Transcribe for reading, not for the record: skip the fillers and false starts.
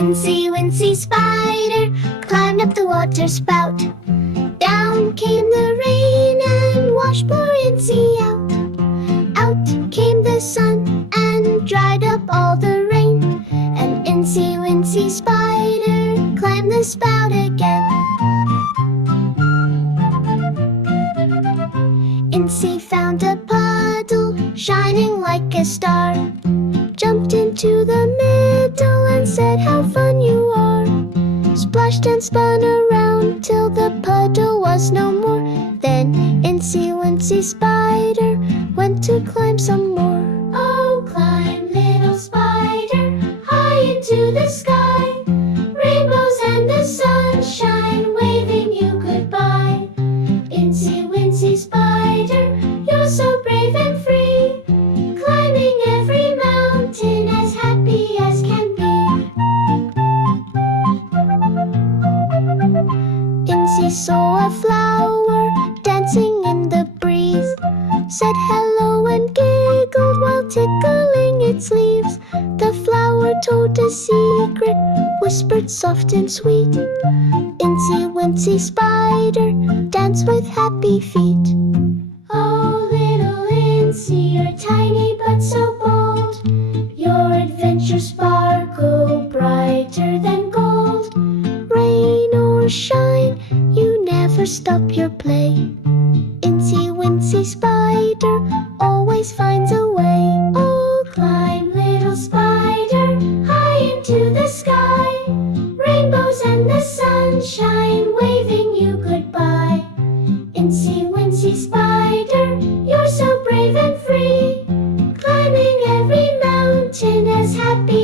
Incy Wincy spider climbed up the water spout. Down came the rain and washed poor Incy out. Out came the sun and dried up all the rain. And Incy Wincy spider climbed the spout again. Incy found a puddle shining like a star, jumped into the middle and said, "How fun you are!" Splashed and spun around till the puddle was no more. Then Incy Wincy spider went to climb some more. Oh, climb, little spider, high into the sky. Rainbows and the sunshine waving you goodbye. Incy Wincy spider, you're so brave and free, climbing every mountain as happy as can be. Incy saw a flower dancing in the breeze, said hello and giggled while tickling its leaves. The flower told a secret, whispered soft and sweet. Incy Wincy spider danced with happy feet. Oh, little Incy, you're tiny but so bold. Your adventures sparkle brighter than gold. Rain or shine, you never stop your play. Incy Wincy spider always finds a way. Oh, climb, little spider, high into the sky. Rainbows and the sunshine waving you goodbye. Incy Wincy spider, you're so brave and free, climbing every mountain as happy